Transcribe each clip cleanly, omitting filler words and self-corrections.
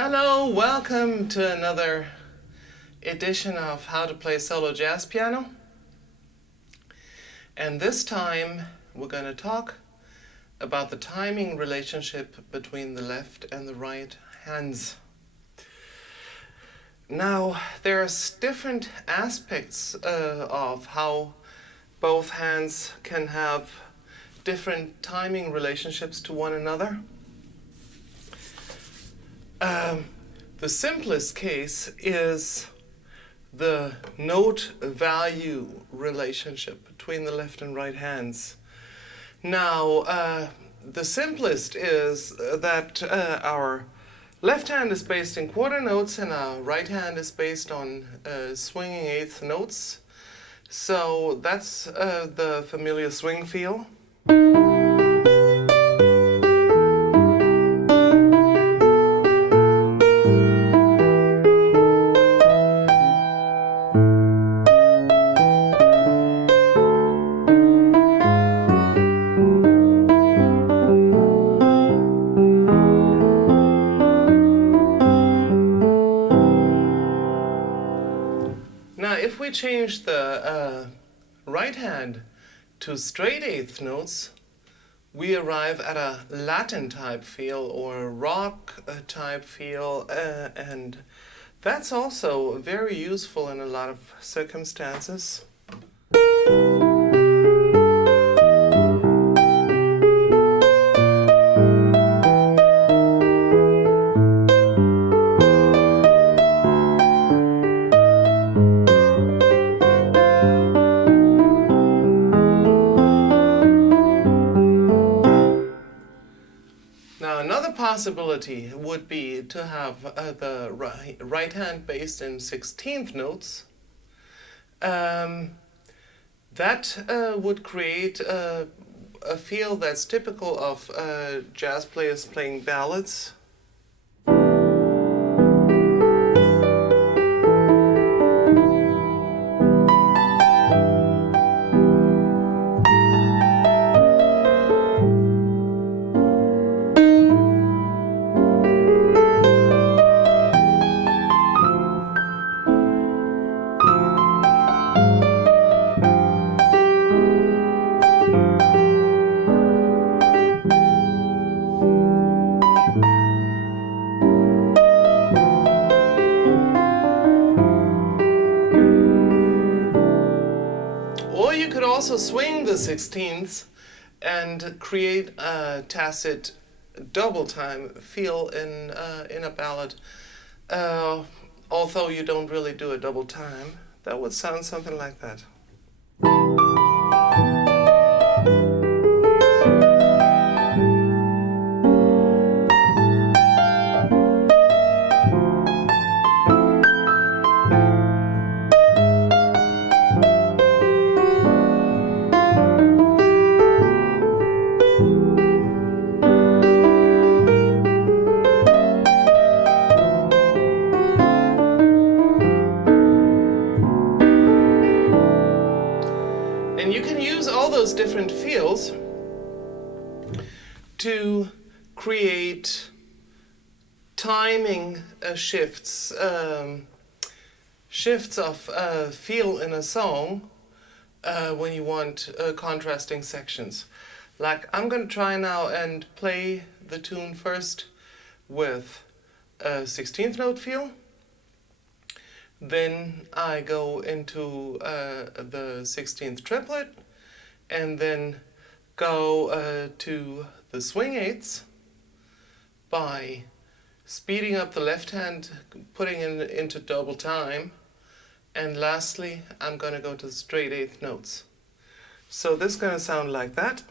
Hello, welcome to another edition of How to Play Solo Jazz Piano. And this time we're going to talk about the timing relationship between the left and the right hands. Now, there's different aspects of how both hands can have different timing relationships to one another. The simplest case is the note value relationship between the left and right hands. Now, the simplest is that our left hand is based in quarter notes and our right hand is based on swinging eighth notes. So that's the familiar swing feel. If we change the right hand to straight eighth notes, we arrive at a Latin type feel or a rock type feel, and that's also very useful in a lot of circumstances. Possibility would be to have the right hand based in 16th notes. That would create a feel that's typical of jazz players playing ballads. Also swing the 16ths and create a tacit double time feel in a ballad. Although you don't really do a double time, that would sound something like that. Different feels to create timing shifts of feel in a song when you want contrasting sections. Like I'm going to try now and play the tune first with a 16th note feel. Then I go into the 16th triplet, and then go to the swing eighths by speeding up the left hand, putting it into double time, and lastly I'm going to go to the straight eighth notes. So this is going to sound like that.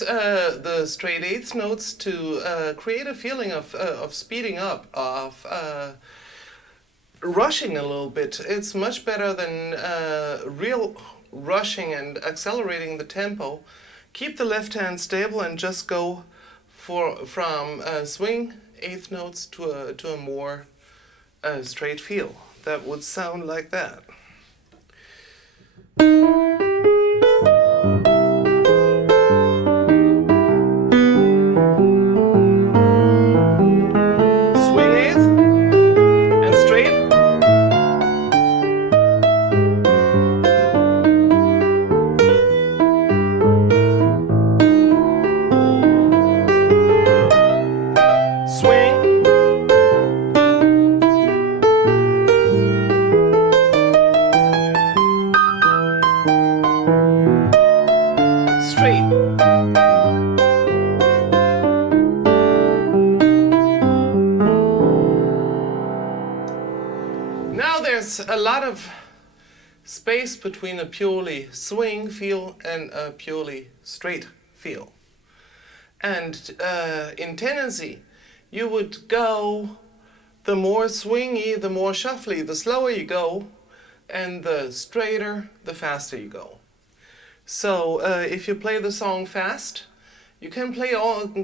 use the straight eighth notes to create a feeling of speeding up, of rushing a little bit. It's much better than real rushing and accelerating the tempo. Keep the left hand stable and just go from swing eighth notes to a more straight feel. That would sound like that. Swing eighth and straight. Swing. Straight. Now there's a lot of space between a purely swing feel and a purely straight feel. And in tendency, you would go the more swingy, the more shuffly, the slower you go, and the straighter, the faster you go. So if you play the song fast, you can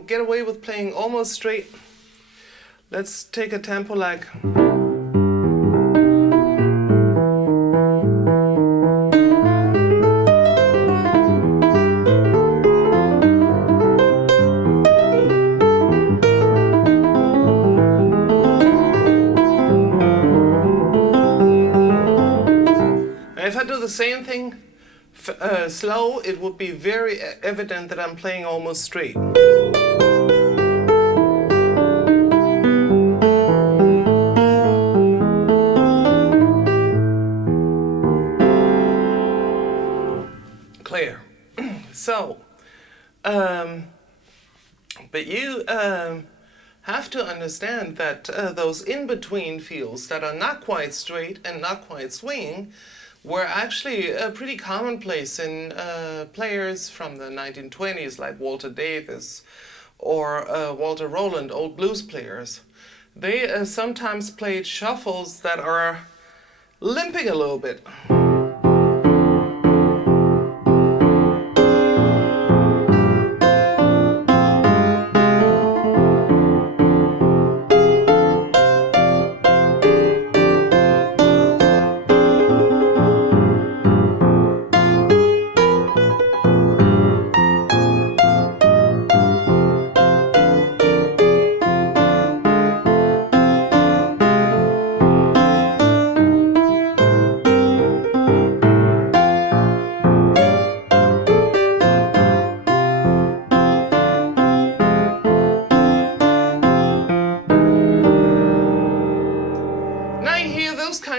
get away with playing almost straight. Let's take a tempo like. If I do the same thing slow, it would be very evident that I'm playing almost straight. Clear. So, but you have to understand that those in-between feels that are not quite straight and not quite swinging were actually pretty commonplace in players from the 1920s like Walter Davis or Walter Rowland, old blues players. They sometimes played shuffles that are limping a little bit.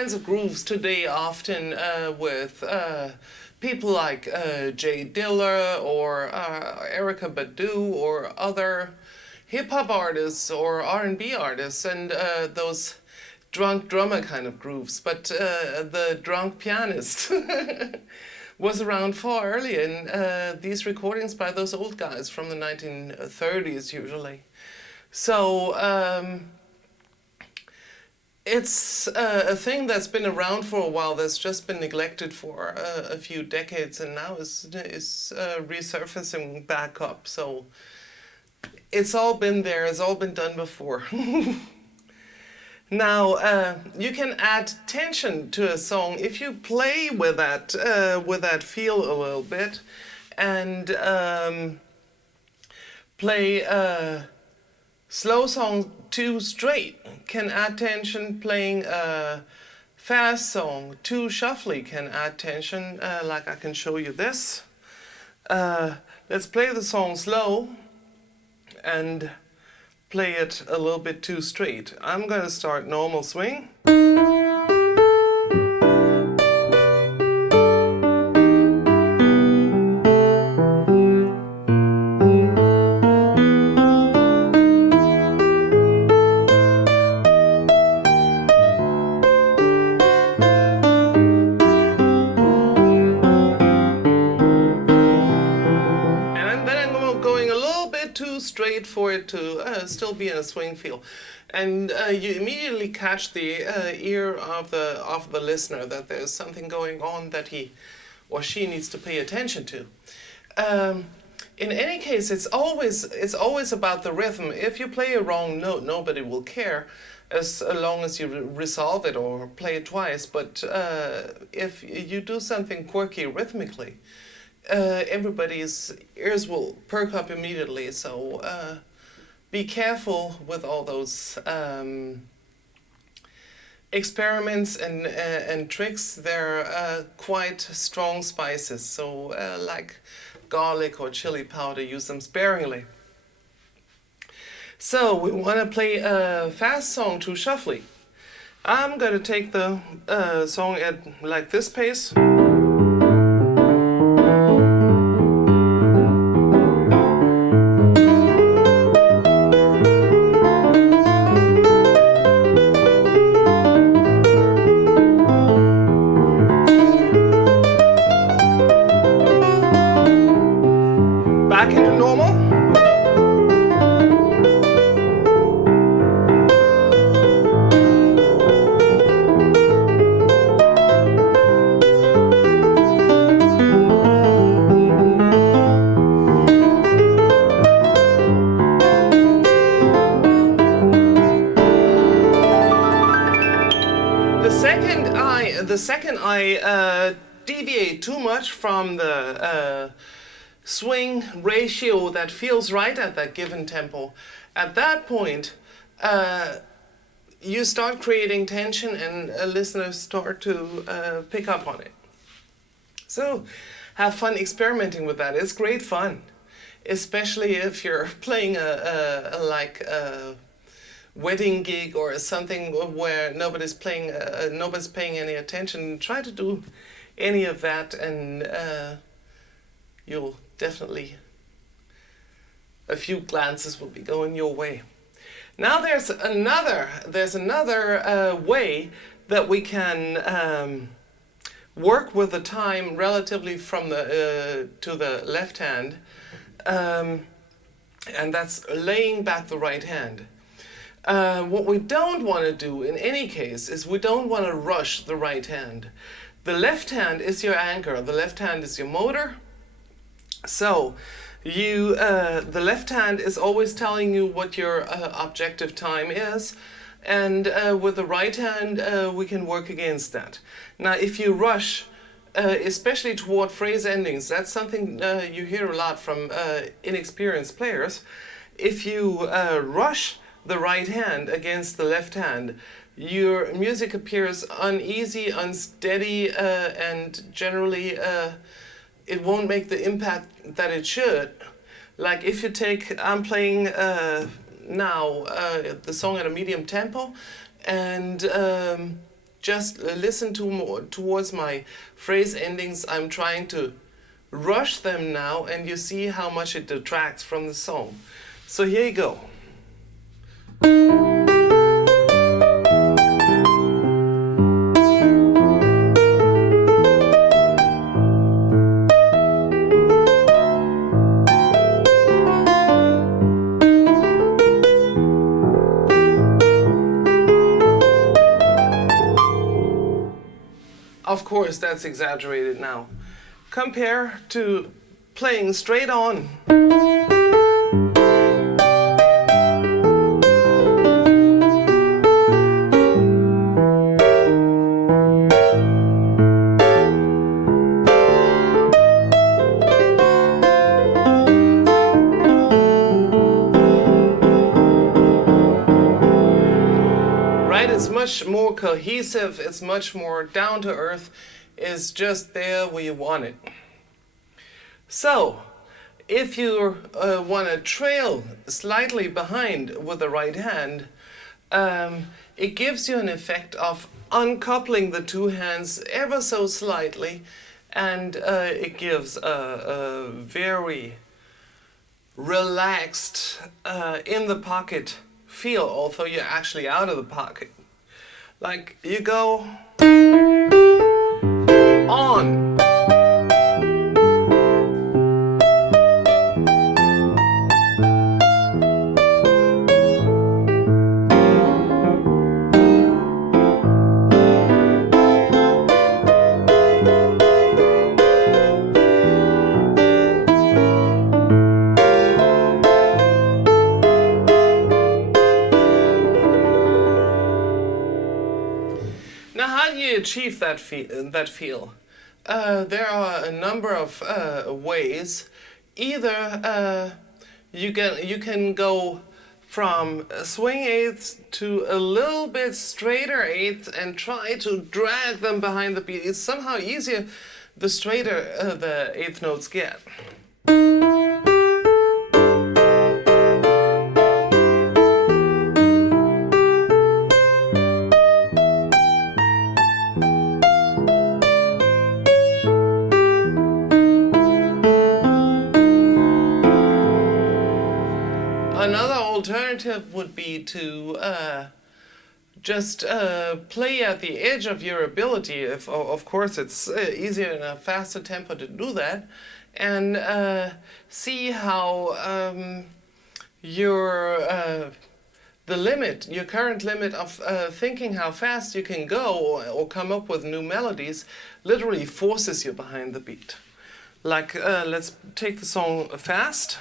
Of grooves today often with people like Jay Diller or Erykah Badu or other hip-hop artists or R&B artists, and those drunk drummer kind of grooves. But the drunk pianist was around far earlier in these recordings by those old guys from the 1930s usually. So it's a thing that's been around for a while, that's just been neglected for a few decades, and now is resurfacing back up. So it's all been there, it's all been done before. Now you can add tension to a song if you play with that feel a little bit, and play slow song too straight can add tension. Playing a fast song too shuffly can add tension, like I can show you this. Let's play the song slow and play it a little bit too straight. I'm going to start normal swing. it to still be in a swing feel. And you immediately catch the ear of the listener that there's something going on that he or she needs to pay attention to. In any case, it's always about the rhythm. If you play a wrong note, nobody will care, as long as you resolve it or play it twice. But if you do something quirky rhythmically, everybody's ears will perk up immediately. So be careful with all those experiments and tricks. They're quite strong spices. So like garlic or chili powder, use them sparingly. So we want to play a fast song to shuffly. I'm going to take the song at like this pace. Back into normal. The second I deviate too much from the swing ratio that feels right at that given tempo, at that point you start creating tension and listeners start to pick up on it. So have fun experimenting with that. It's great fun, especially if you're playing a wedding gig or something where nobody's paying any attention. Try to do any of that and you'll definitely, a few glances will be going your way. Now there's another way that we can work with the time relatively from the to the left hand, and that's laying back the right hand. What we don't want to do in any case is we don't want to rush the right hand. The left hand is your anchor, the left hand is your motor. So the left hand is always telling you what your objective time is, and with the right hand we can work against that. Now if you rush, especially toward phrase endings, that's something you hear a lot from inexperienced players. If you rush the right hand against the left hand, your music appears uneasy, unsteady, and generally it won't make the impact that it should. Like if you take, I'm playing now the song at a medium tempo, and just listen towards my phrase endings. I'm trying to rush them now, and you see how much it detracts from the song. So here you go. Of course, that's exaggerated now. Compare to playing straight on. It's much more cohesive, it's much more down to earth, it's just there where you want it. So, if you want to trail slightly behind with the right hand, it gives you an effect of uncoupling the two hands ever so slightly, and it gives a very relaxed, in the pocket feel, although you're actually out of the pocket. Like you go on. do you achieve that feel? There are a number of ways. Either you can go from swing eighths to a little bit straighter eighths and try to drag them behind the beat. It's somehow easier the straighter the eighth notes get. Another alternative would be to just play at the edge of your ability. If, of course, it's easier in a faster tempo to do that, and see how your current limit of thinking how fast you can go or come up with new melodies literally forces you behind the beat. Like, let's take the song Fast.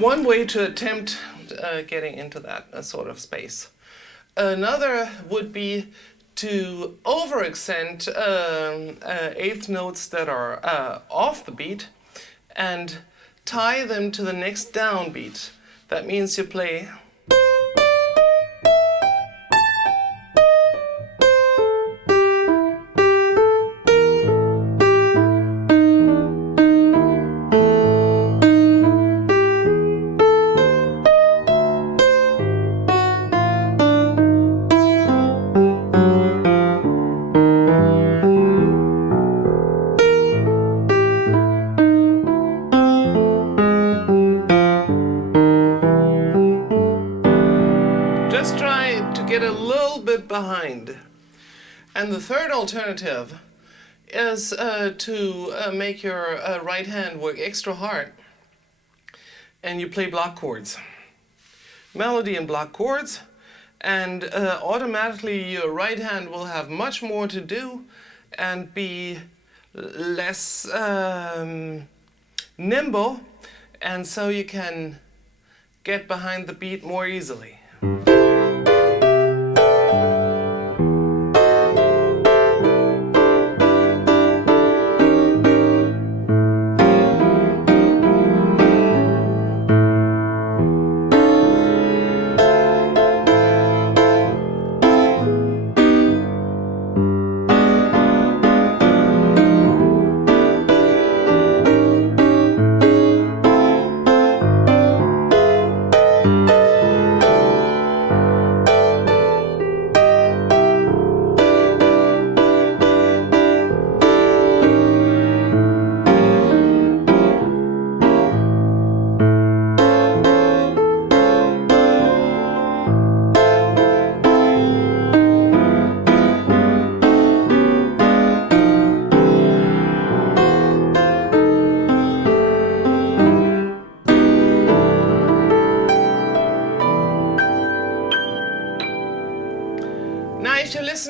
One way to attempt getting into that sort of space. Another would be to overextend eighth notes that are off the beat and tie them to the next downbeat. That means you play behind. And the third alternative is to make your right hand work extra hard, and you play block chords. Melody and block chords, and automatically your right hand will have much more to do and be less nimble, and so you can get behind the beat more easily.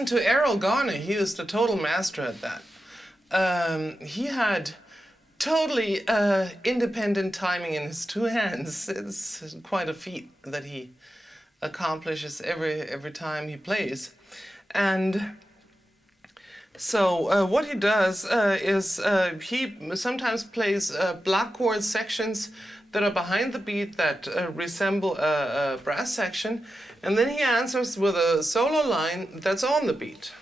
To Errol Garner, he was the total master at that. He had totally independent timing in his two hands. It's quite a feat that he accomplishes every time he plays. And so what he does is he sometimes plays block chord sections that are behind the beat that resemble a brass section, and then he answers with a solo line that's on the beat.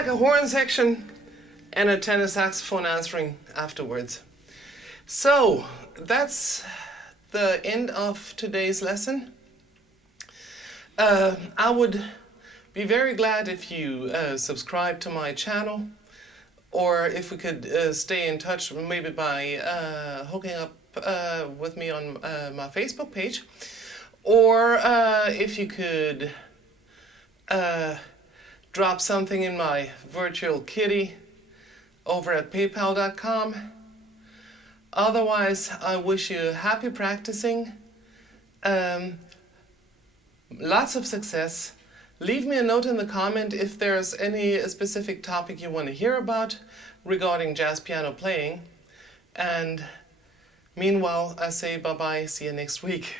like a horn section and a tenor saxophone answering afterwards. So that's the end of today's lesson. I would be very glad if you subscribe to my channel, or if we could stay in touch maybe by hooking up with me on my Facebook page, or if you could drop something in my virtual kitty over at paypal.com. Otherwise, I wish you happy practicing, lots of success. Leave me a note in the comment if there's any specific topic you want to hear about regarding jazz piano playing. And meanwhile, I say bye-bye, see you next week.